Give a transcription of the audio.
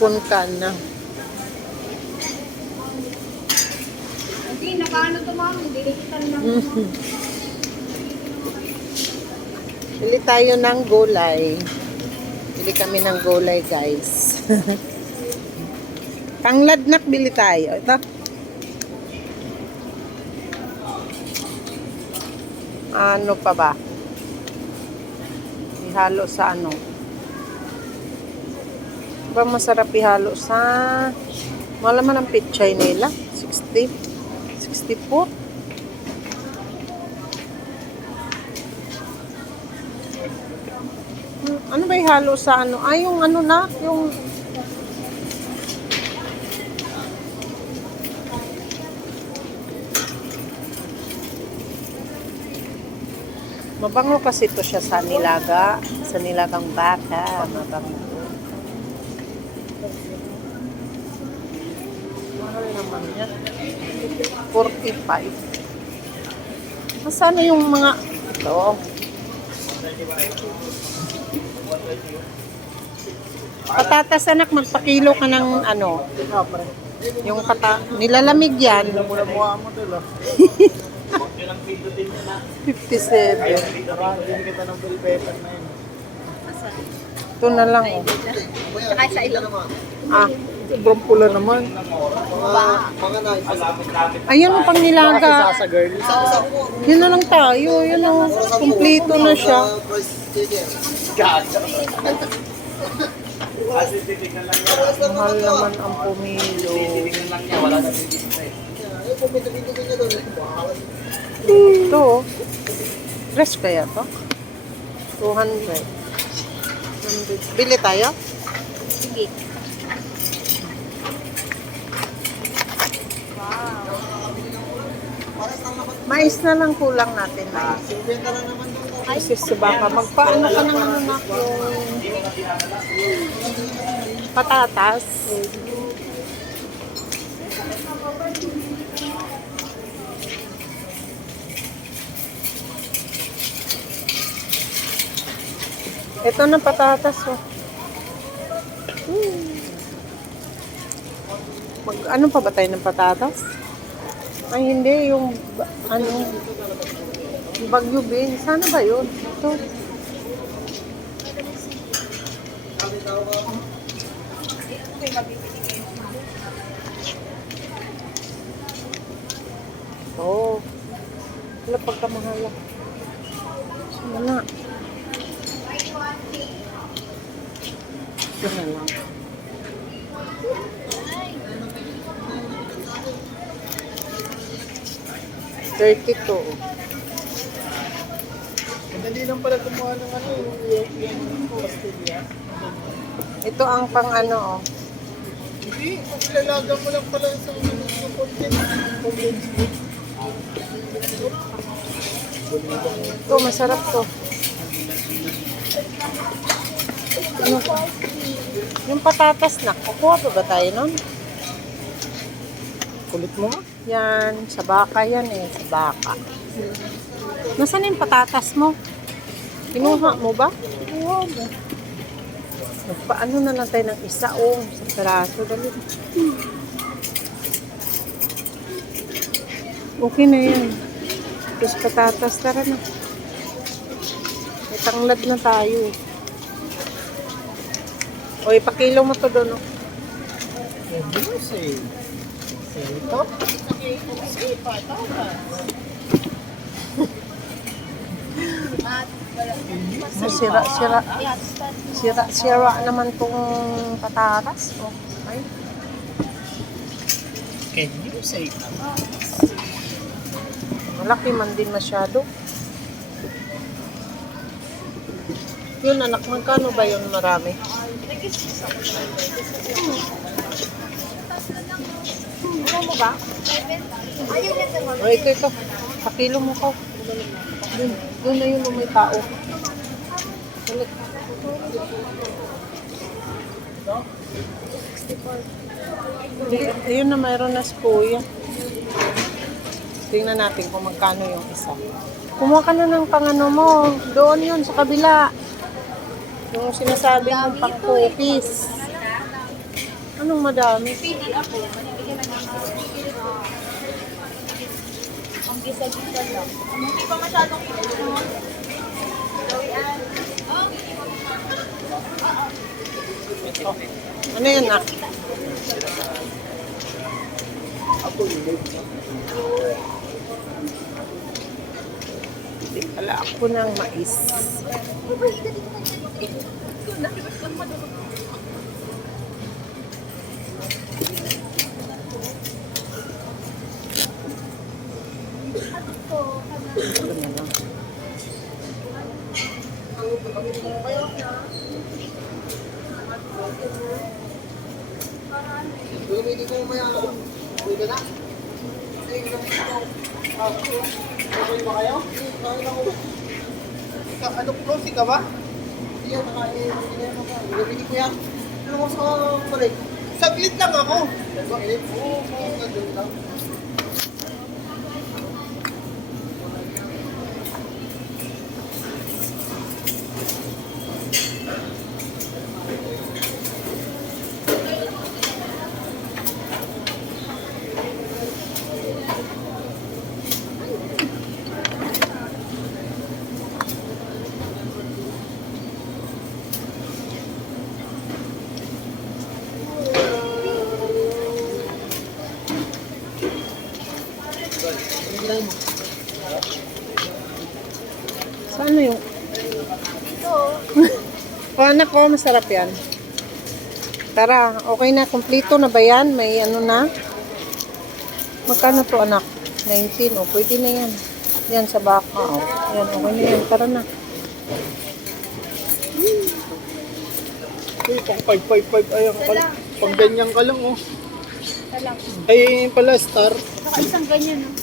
Ipon ka na. Hindi, nakaano to ma'am. Dilikitan lang. Bili tayo ng gulay. Bili kami ng gulay, guys. Pangladnak bili tayo. Ito. Ano pa ba? Ihalo sa ano? Ba masarap ihalo sa malaman ang pichay nila. 60. 64. Ano ba ihalo sa ano? Ay, yung ano na? Yung mabango kasi to siya sa nilaga. Sa nilagang baka. Mabango. Mahal naman yan. 45. Nasaan na yung mga ito? Patatas anak, magpakilo ka ng ano? Yung nilalamig yan. 57. Ito na lang oh. Saka sa ilong. Ah, sobrang pula naman. Ayun ang pang nilaga. Yun na lang tayo. Yun o. Kumplito na siya. Mahal naman ang pumilo. Ito. Fresh kaya to? 200. Bili tayo? Sige. Mais na lang kulang natin. Kasi sa baka magpaano ka ng ano na patatas. Ito na patatas oh. Ano pa ba tayo ng patatas? Ay hindi, yung ano, yung Bagyo bean. Sana ba yun? Ito. Oo. Wala pagkamahala. Sana. Ito na lang. $32. Hindi lang pala kumuha ng ano, yung Australia. Ito ang pang ano oh. Hindi, ilalaga mo lang pala sa content. Ito, masarap to. Ano? Yung patatas na, kukuha pa ba tayo nun? Kulit mo nga? Yan, sa baka yan eh, sa baka. Nasaan yung patatas mo? Kinuha mo ba? Oo. Nagpaano na lang tayo ng isa oh, sa peraso. Dali. Okay na yan. Tapos patatas, tara na. May tanglad na tayo eh. O, ipakilo mo to doon oh. Hindi mo say. Say ito? Say patatas. Sira naman tong patatas. Oh, ay. Can you say patatas? Malaki man din masyado. Yun anak, magkano ba yun marami? Ano mo ba? Ayaw na naman. O, ito. Pakilo mo ko. Doon na yun may tao. Balik. Ayun na, mayroon na spuya. Tingnan natin kung magkano yung isa. Kumuha ka na ng pangano mo. Doon yun, sa kabila. Yung sinasabi ng pang cookies. Anong madami? Pili ako. Manibigyan lang ng ang gisa-gisa lang. Hindi pa masyadong ito. Ano yan ah? Hindi pala ako ng mais. Ito na lang. Hindi ko mamaya ako. Pwede na. Okay ba kayo? Kain ako. Ano po, si ka ba? Hindi yan, nakain. Hindi yan ako. Hindi ko yan. Ano ko sa balik? Saglit lang ako. Saglit? Oo, saglit lang. Saan na yung... O anak ko, masarap yan. Tara, okay na. Kompleto na ba yan? May ano na? Magkano to anak? 19. O, pwede na yan. Yan sa baka. O. Yan, okay na yan. Tara na. Uy, pang 555 ay pang ganyan ka lang oh. Talang. Ay pala star. Saka isang ganyan. No?